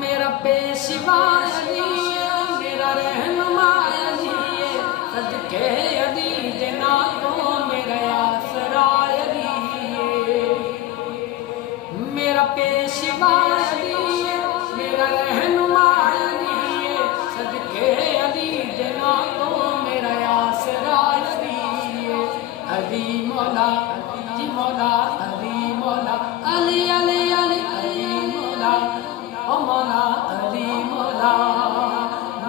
میرا پیشوا علی ہے، میرا رہنما علی ہے، صدقے علی جنا تو میرا آسرا علی ہے۔ میرا پیشوا علی ہے، میرا رہنما علی ہے، صدقے علی جنا تو میرا آسرا علی ہے۔ علی مولا جی مولا، علی مولا، علی علی علی علی مولا، او مولا علی مولا۔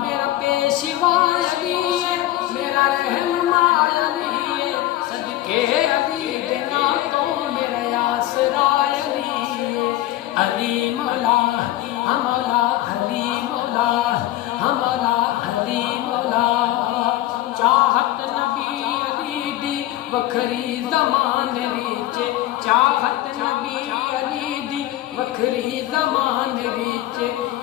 میرا پیشوا علی ہے، میرا رہنما علی ہے، صدقے علی دینا تو میرا آسرا علی ہے۔ علی مولا ہم مولا، علی مولا ہم مولا، علی مولا۔ چاہت نبی علی دی وکھری زمان وچ، چاہت نبی علی دی وکھری زمان وچ،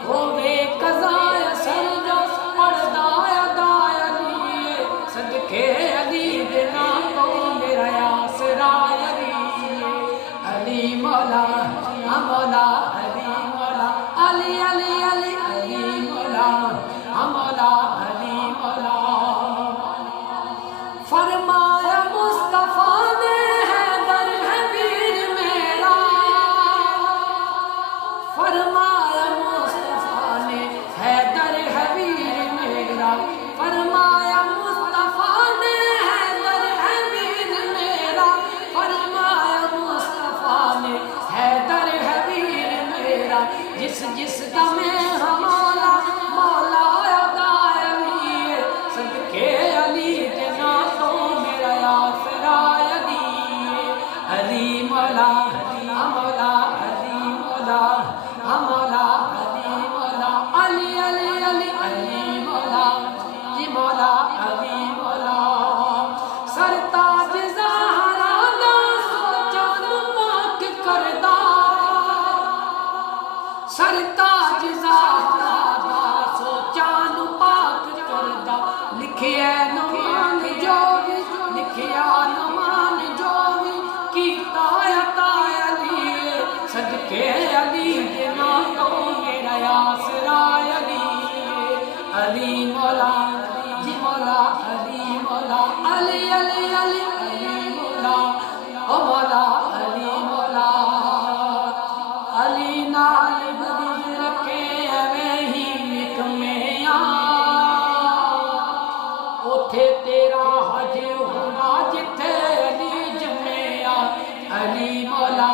ہووے قضا اثر جو پڑھدا ادا علی ہے، صدقے علی دے نام تو میرا آسرا علی ہے۔ علی مولا ہم مولا، علی مولا، علی علی علی علی مولا ہم مولا، علی مولا۔ فرمایا مصطفیٰ نے حیدر ہے ویر میرا، فرمایا مصطفیٰ نے حیدر ہے ویر میرا، فرمایا مصطفیٰ نے حیدر ہے ویر میرا، فرمایا مصطفیٰ نے حیدر ہے ویر میرا۔ جس جس کا میں ہم مولا مولا ادا علی ہے، صدقے علی دینا تو میرا آسرا علی ہے۔ علی مولا ہم مولا، علی مولا ہم مولا، علی مولا، علی علی علی علی مولا جی مولا، علی مولا۔ سرتاج زہرا دا سوچا نو پاک کردا، سرتاج زہرا دا سوچا نو پاک کردا، لکھیا نمان جو بھی، لکھیا نمان جو بھی، کیتا عطا علی ہے، صدقے علی دینا تو میرا آسرا علی ہے۔ علی مولا جی مولا، علی مولا، علی علی علی علی مولا، او مولا علی مولا۔ علی نال بدی رکھے ایویں ہی ایک میاں، اوتھے تیرا حج ہونا جتھے علی جمیا۔ علی مولا